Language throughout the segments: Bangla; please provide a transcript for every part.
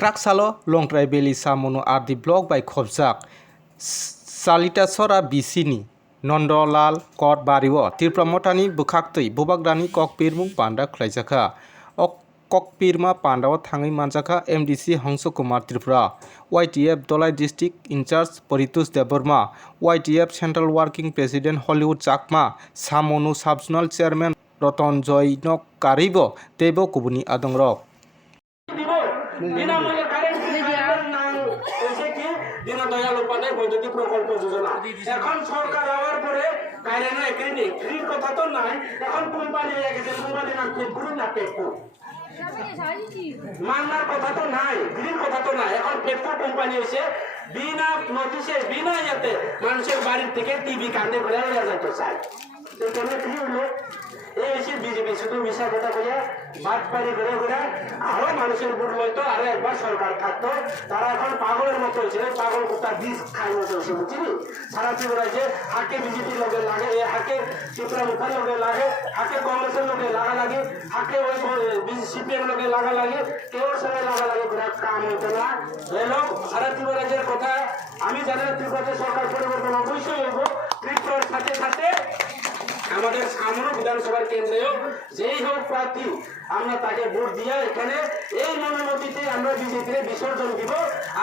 Kraksalo longtrai beli samunu ardi blog by khobjak Salitasora bisini Nondolal Kot Bariwo Tirpramotani Bukhaktui Bubagdani Kokpirmung Panda Klaijaka Ok Kokpirma Pandawa Thangi Manjaka MDC Hongso Kumar Tripura YTF Dolai District Incharge Poritus Deborma YTF Central Working President Hollywood Chakma Samonu Subzonal Chairman Roton Joy Nok Karibo Tebo Kubuni Adongrok বিনামূল্যে কারেন্ট এসে কি দীনদয়াল উপাধ্যায় বৈদ্যুতিক প্রকল্প যোজনা এখন সরকার হওয়ার পরে কারেন্ট এখানে ফ্রির কথা তো নাই এখন কোম্পানি হয়ে গেছে কোম্পানি নাম পেটপুর না পেটপুর মান্নার কথা তো নাই ফ্রির কথা তো নাই এখন পেটপুর কোম্পানি হয়েছে বিনা নোটিশে বিনা ইয়েতে মানুষের বাড়ির থেকে টিভি কানে ঘুরে যেতে চায় এখানে কি হলো এই এসে বিজেপি শুধু মিশা কথা বলে বাদ পারি ঘুরে ঘুরে আরো মানুষের ভোট লইতো আরো একবার সরকার থাকতো তারা এখন পাগলের মতো হয়েছে পাগল কোথা বীজ খাই মতো হয়েছে বুঝলি সারা ত্রিপুরায় যে হাকে বিজেপির লোকের লাগে হাকে ত্রিপুরা মুখার লোকের লাগে হাকে কংগ্রেসের লোকের লাগা লাগে হাকে ওই সিপিএম লোকের লাগা লাগে কেউ সঙ্গে লাগা লাগে ঘুরে কাম হতো না এই লোক সারা ত্রিপুরাজ্যের কথা আমি জানি না ত্রিপুরাতে সরকার পরিবর্তন অবশ্যই হইব ত্রিপুরার সাথে সাথে আমাদের সামনে বিধানসভার কেন্দ্রেও যেই হোক প্রার্থী আমরা তাকে ভোট দিয়ে এখানে এই মনোমতিতে আমরা বিজেপির বিসর্জন দিব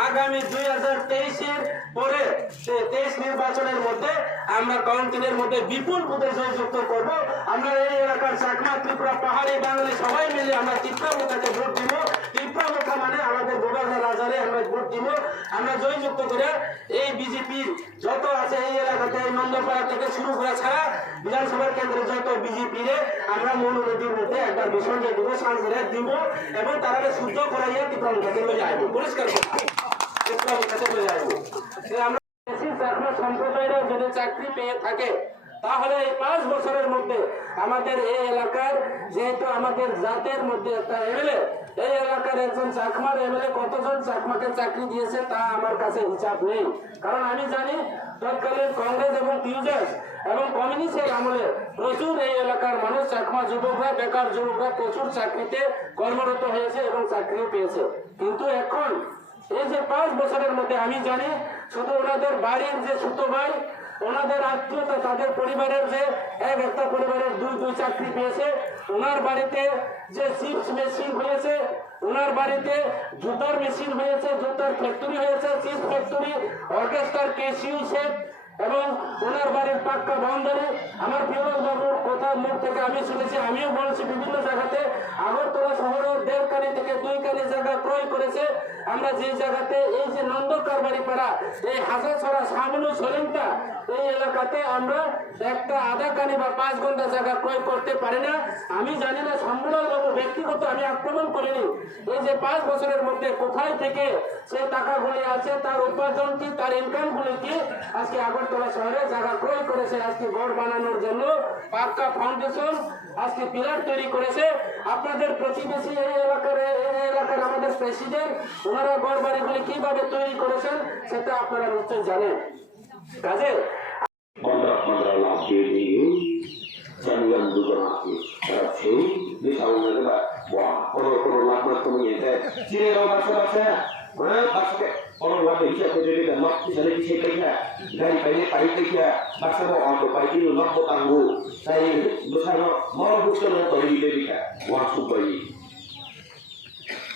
আগামী 2023-এর পরে 23 নির্বাচনের মধ্যে আমরা কাউন্টিংয়ের মধ্যে বিপুল ভোটে জয়যুক্ত করব আমরা এই এলাকার চাকমা ত্রিপুরা পাহাড়ি বাঙালি সবাই মিলে আমরা ত্রিপুরামুখাকে ভোট দিব ত্রিপুরামুখা মানে আমাদের গোবাধা রাজারে আমরা ভোট দিব আমরা জয়যুক্ত করে এই বিজেপির যত আছে এই এলাকাতে এই নন্দপাড়া থেকে শুরু করে ছাড়া বিধানসভার কেন্দ্রে যত বিজেপিরে আমরা মনু নদীর মধ্যে একটা বিসর্জন দিব সাংসদে দিব এবং তারা শুদ্ধ করাইয়া ত্রিপুরামুখাকে লয়ে আসবো পরিষ্কার ত্রিপুরামুখাকে লয়ে আসবো আমরা সম্প্রদায়ের যদি চাকরি পেয়ে থাকে তাহলে এই 5 বছরের মধ্যে আমাদের এই এলাকার যেহেতু আমাদের জাতের মধ্যে একটা এমএলএ এই এলাকার একজন চাকমার এমএলএ কতজন চাকমাকে চাকরি দিয়েছে তা আমার কাছে হিসাব নেই কারণ আমি জানি তৎকালীন কংগ্রেস এবং টিউজার্স এবং কমিউনিস্টের আমলে প্রচুর এই এলাকার মানুষ চাকমা যুবকরা বেকার যুবকরা প্রচুর চাকরিতে কর্মরত হয়েছে এবং চাকরিও পেয়েছে কিন্তু এখন এই যে 5 বছরের মধ্যে আমি জানি শুধু ওনাদের বাড়ির যে ছোট ভাই ওনাদের আত্মীয়তা তাদের পরিবারের যে একটা পরিবারের দুই চাকরি পেয়েছে ওনার বাড়িতে যে চিপস মেশিন হয়েছে ওনার বাড়িতে জুতার মেশিন হয়েছে জুতার ফ্যাক্টরি হয়েছে চিপস ফ্যাক্টরি অর্কেস্ট্রার কেসিউ সেট এবং ওনার বাড়ির পাক্কা বাউন্ডারি আমার ফিরোজ বাবুর কথা মুখ থেকে আমি শুনেছি আমিও বলছি বিভিন্ন জায়গাতে আগরতলা শহরের 1.5 কানি থেকে 2 কানি জায়গা ক্রয় করেছে আমরা যে জায়গাতে এই যে নন্দকারবাড়ি পাড়া এই হাজাছড়া সামনু সলিমটা এই এলাকাতে আমরা একটা আধা কানি বা 5 ঘন্টা জায়গা ক্রয় করতে পারি না আমি জানি না সম্পূর্ণ বাবু ব্যক্তিগত আমি আক্রমণ করিনি এই যে 5 বছরের মধ্যে কোথায় থেকে সে টাকাগুলি আছে তার উপার্জন কি তার ইনকাম গুলি কি আজকে আগরতলা শহরে জায়গা ক্রয় করেছে আজকে গড় বানানোর জন্য পাক্কা ফাউন্ডেশন আজকে পিলার তৈরি করেছে আপনাদের প্রতিবেশী এই এলাকার আমাদের প্রেসিডেন্ট ওনারা গড় বাড়িগুলি কিভাবে তৈরি করেছেন সেটা আপনারা নিশ্চয়ই জানেন কাজে orang lama bisa terjadi dan lok bisa lagi saya kaya dari banyak pahit kaya baksa mau auto pahit itu lok tanggu saya besar mau bukan yang terjadi dari kaya wah subai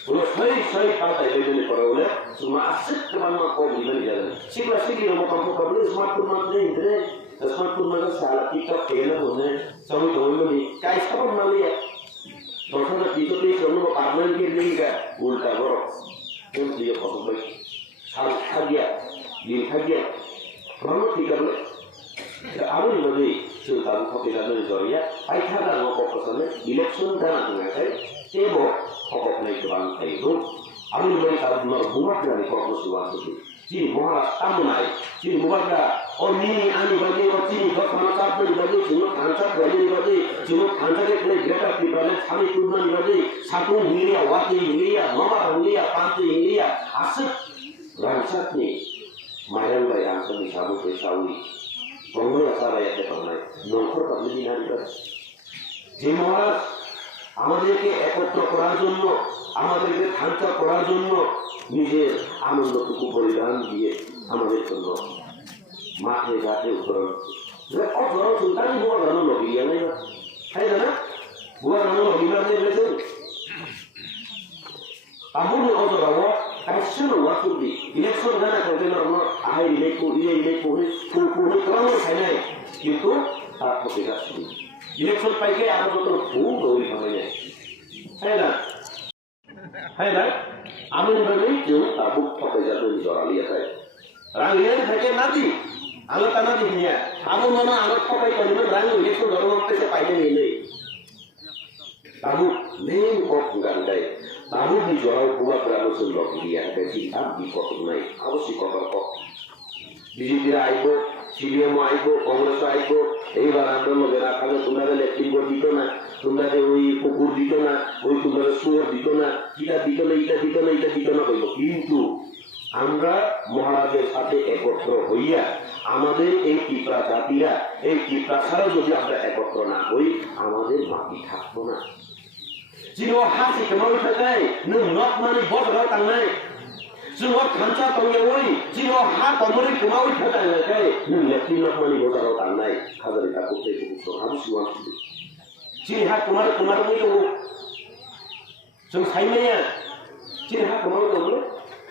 terus saya kata ini peroleh semua aset teman kau bilang jalan sih nomor kamu kabel smartphone mana ini smartphone mana salah kita kena mana sama kamu ini kayak apa mana ya terus ada itu semua partner kita juga ulta bro terus dia foto baik হাজিয়া দিন হাজিয়া ভালো ঠিক আছে আরো যদি সুলতান ফকিরানের জরিয়া আইথারা নকপছনে ইলেকশন জানা আছে তেবো হকনে জবান খাইবো আমি বলি তার বুমাত জানি কর্মসূচি আছে জি মহারাজ তামনাই জি মুবারকা অনি আনি বলি অতি দক্ষিণ চাপলি বলি জি আনসার বলি বলি জি আনসারে করে গ্রেটার পিপলে ছামি কুরবান বলি সাকুন হিলিয়া ওয়াতি হিলিয়া নমা হিলিয়া পান্তি হিলিয়া আছে Rangsat ni, mayang bayang seni sabu kesawi, pengguna saya yang terkenal, nongkrong tak lebih nanti. Jimat আমাদেরকে একত্র করার জন্য, আমাদেরকে খাঞ্চা করার জন্য নিজের আনন্দটুকু বলিদান দিয়ে আমাদের জন্য মাঠে ঘাটে উত্তরণ অধরণ সুলতান বুয়া গানো লগিয়া নাই না তাই না বুয়া গানো লগিয়া নেই বলেছে Amun odorowo kaisino wakudi election gana kagena no ai ile ko ni kamu khainai কিন্তু তার প্রতি আসবে ইলেকশন পাইকে আর যত ভুল হই হবে না আমি বলি যে আবু ফকে যাবে জড়ালিয়া তাই রাঙ্গিয়ান থেকে নাতি আলো টানা দিনিয়া আবু মামা আলো ফকে করিবে রাঙ্গ ইলেকশন জড়াতে পাইলে নেই তাবু নেই কত গান্ডাই তাবু দি জড়াও বুয়া করার জন্য লগিয়া গেছি আর দি কত নাই অবশ্যই কত কত বিজেপিরা আইবো সিপিএম আইবো কংগ্রেস আইবো এইবার আন্দোলনের রাখালে তোমরা ইলেকট্রিক বোর্ড দিত না তোমরা ওই পুকুর দিত না ওই তোমরা সুর দিত না এটা দিত না এটা দিত না এটা দিত না কইব কিন্তু আমরা মহারাজের সাথে একত্র হইয়া আমাদের এই টিপরা জাতিরা এই টিপরা ছাড়া যদি আমরা একত্র না হই আমাদের মাটি থাকবো না जिनो हासि कमाउ थाखाय नों नक माने बदराव थांनाय जोंहा खानसा दंयावै जिनो हा कमरै कमाउ थाखाय नों लेफ्टि नक माने बदराव थांनाय हाजारिका गथै गथै हाबुसिवान जि हा कमार कमारमै दङ जों साइनाया जि हा कमाउ दङ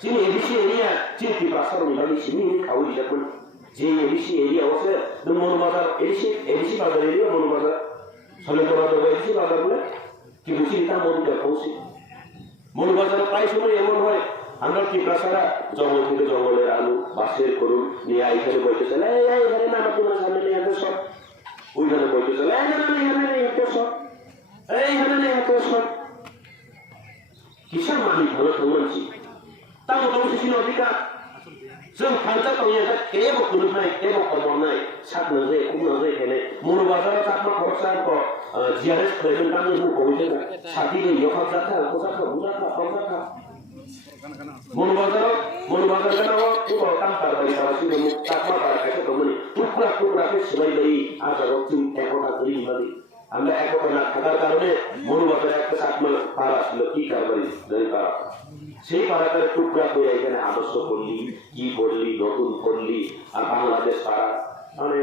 जि एबिसि एरिया जि टिपासार मिलानि सिनि खावि जागोन जे एबिसि एरिया आवसे नों मनबाजार एबिसि बाजार एरिया मनबाजार सलेतरा दङ एबिसि बाजार बले কিন্তু চিন্তা মনটা পৌঁছে মনবাজার প্রায় সময় এমন হয় আমরা টিপ্রাসারা জঙ্গল থেকে জঙ্গলের আলু বাসের করুন নিয়ে এইখানে বইতে চলে এইখানে না তোমার সামনে নিয়ে আসতে সব ওইখানে বইতে চলে এইখানে নিয়ে সব এইখানে নিয়ে সব কিসের মালিক হলো তোমারছি তা মোটামুটি ছিল অধিকার जों खानसा दंया केबो खुलुमनाय केबो खबर नाय सात नजे कुम नजे केने मनुबाजार सातमा खरसा को जिआरएस प्रेजेंट कामने हु कोइते साथी ने यो खरसा था कोसा बुजा था खरसा मनुबाजार गना हो को काम करबाय सारासि ने सातमा पार के दमनि टुकरा के सिलाई लई आजारो तिन एकटा गरि माली আমরা একতা না থাকার কারণে মনুবাজারে একটা সাতমা পাড়া ছিল কি কারবারি ধরে পাড়া সেই পাড়াটার টুকরা করে এখানে আদর্শ করলি কি করলি নতুন করলি আর বাংলাদেশ পাড়া মানে